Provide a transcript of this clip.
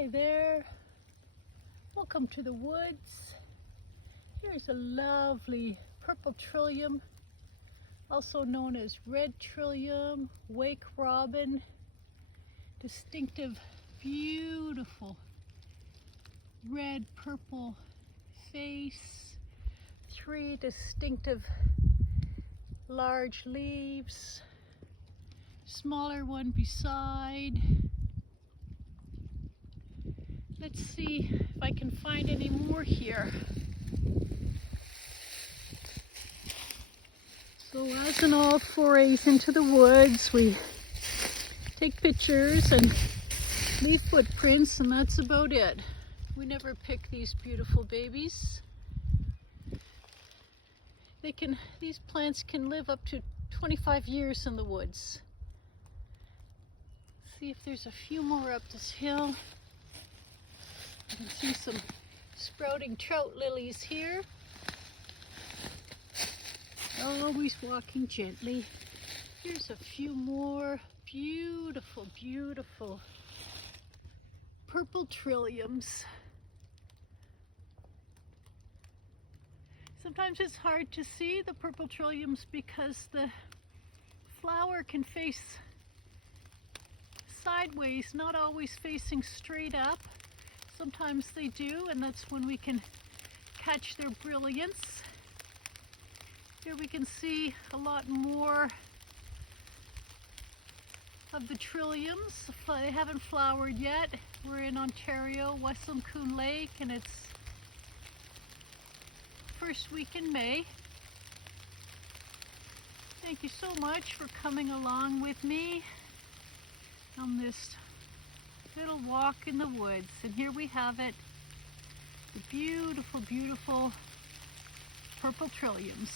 Hi there, welcome to the woods. Here's a lovely purple trillium, also known as red trillium, wake robin. Distinctive, beautiful red purple face, three distinctive large leaves, smaller one beside. Let's see if I can find any more here. So as in all forays into the woods, we take pictures and leave footprints, and that's about it. We never pick these beautiful babies. These plants can live up to 25 years in the woods. See if there's a few more up this hill. You can see some sprouting trout lilies here. Always walking gently. Here's a few more beautiful, beautiful purple trilliums. Sometimes it's hard to see the purple trilliums because the flower can face sideways, not always facing straight up. Sometimes they do, and that's when we can catch their brilliance. Here we can see a lot more of the trilliums. They haven't flowered yet. We're in Ontario, Weslemkoon Lake, and it's first week in May. Thank you so much for coming along with me on this little walk in the woods. And here we have it, the beautiful, beautiful purple trilliums.